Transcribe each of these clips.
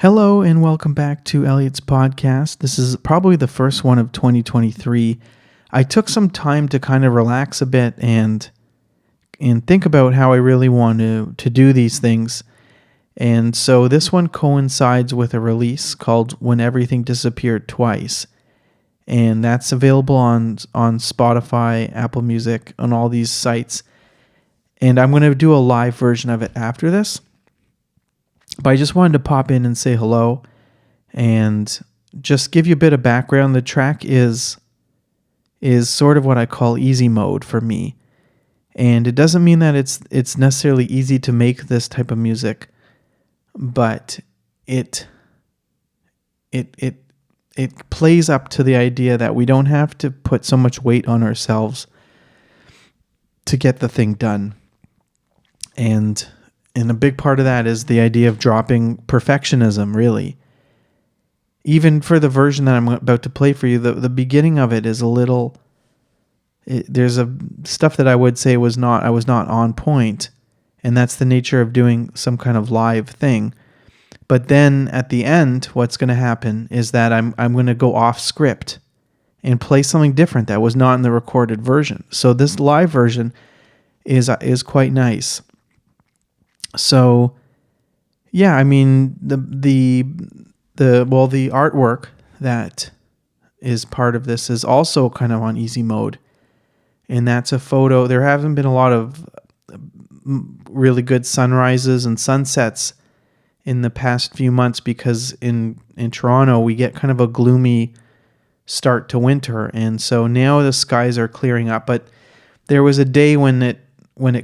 Hello and welcome back to Elliott's podcast. This is probably the first one of 2023. I took some time to kind of relax a bit and think about how I really want to do these things. And so this one coincides with a release called When Everything Disappeared Twice. And that's available on Spotify, Apple Music, on all these sites. And I'm going to do a live version of it after this. But I just wanted to pop in and say hello and just give you a bit of background. The track is sort of what I call easy mode for me. And it doesn't mean that it's necessarily easy to make this type of music, but it plays up to the idea that we don't have to put so much weight on ourselves to get the thing done. And a big part of that is the idea of dropping perfectionism, really. Even for the version that I'm about to play for you, the beginning of it is a little... there's stuff that I would say I was not on point, and that's the nature of doing some kind of live thing. But then at the end, what's going to happen is that I'm going to go off script and play something different that was not in the recorded version. So this live version is quite nice. So, yeah, I mean the artwork that is part of this is also kind of on easy mode, and that's a photo. There haven't been a lot of really good sunrises and sunsets in the past few months because in Toronto we get kind of a gloomy start to winter, and so now the skies are clearing up. But there was a day when it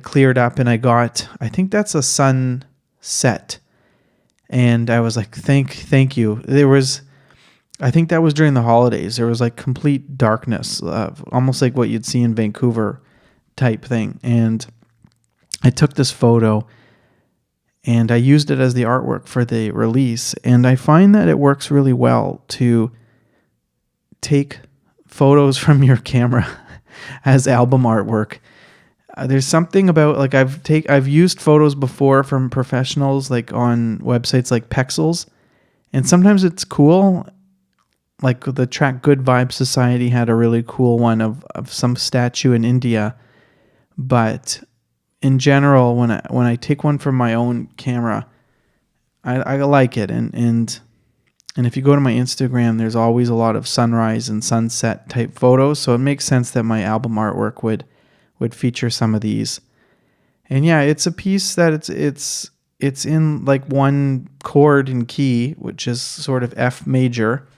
cleared up and I think that's a sunset. And I was like, thank you. I think that was during the holidays. There was like complete darkness, almost like what you'd see in Vancouver type thing. And I took this photo and I used it as the artwork for the release. And I find that it works really well to take photos from your camera as album artwork. There's something about, like, I've used photos before from professionals, like on websites like Pexels, and sometimes it's cool. Like the track Good Vibe Society had a really cool one of some statue in India. But in general, when I take one from my own camera, I like it. And if you go to my Instagram, there's always a lot of sunrise and sunset type photos. So it makes sense that my album artwork would feature some of these. And yeah, it's a piece that it's in like one chord and key, which is sort of F major,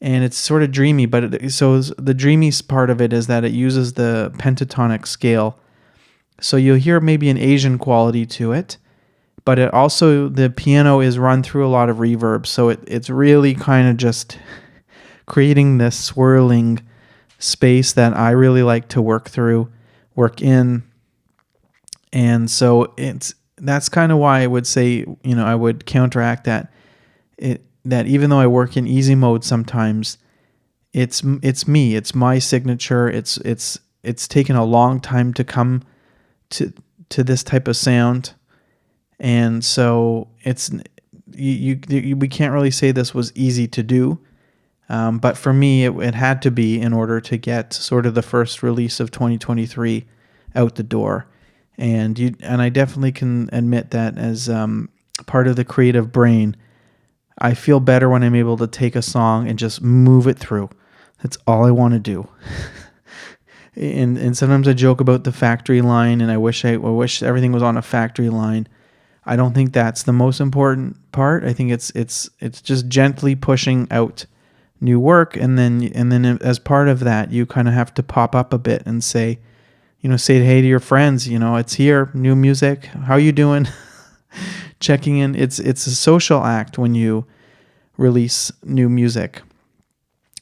and it's sort of dreamy. But so the dreamy part of it is that it uses the pentatonic scale, so you'll hear maybe an Asian quality to it, but it also, the piano is run through a lot of reverb, so it's really kind of just creating this swirling space that I really like to work in. And so that's kind of why I would say, I would counteract that even though I work in easy mode sometimes, it's me, it's my signature. It's taken a long time to come to this type of sound. And so we can't really say this was easy to do. But for me, it had to be in order to get sort of the first release of 2023 out the door. And I definitely can admit that as part of the creative brain, I feel better when I'm able to take a song and just move it through. That's all I want to do. and sometimes I joke about the factory line, and I wish everything was on a factory line. I don't think that's the most important part. I think it's just gently pushing out new work, and then as part of that, you kind of have to pop up a bit and say hey to your friends, it's here, new music, how you doing? Checking in. It's a social act when you release new music.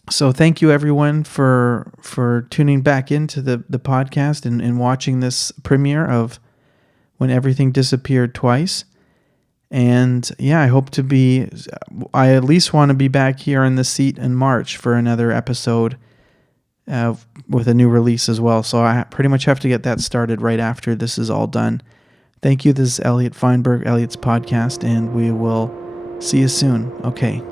So thank you everyone for tuning back into the podcast and watching this premiere of When Everything Disappeared Twice. And yeah, I at least want to be back here in the seat in March for another episode with a new release as well. So I pretty much have to get that started right after this is all done. Thank you. This is Elliott Feinberg, Elliott's podcast, and we will See you soon. Okay.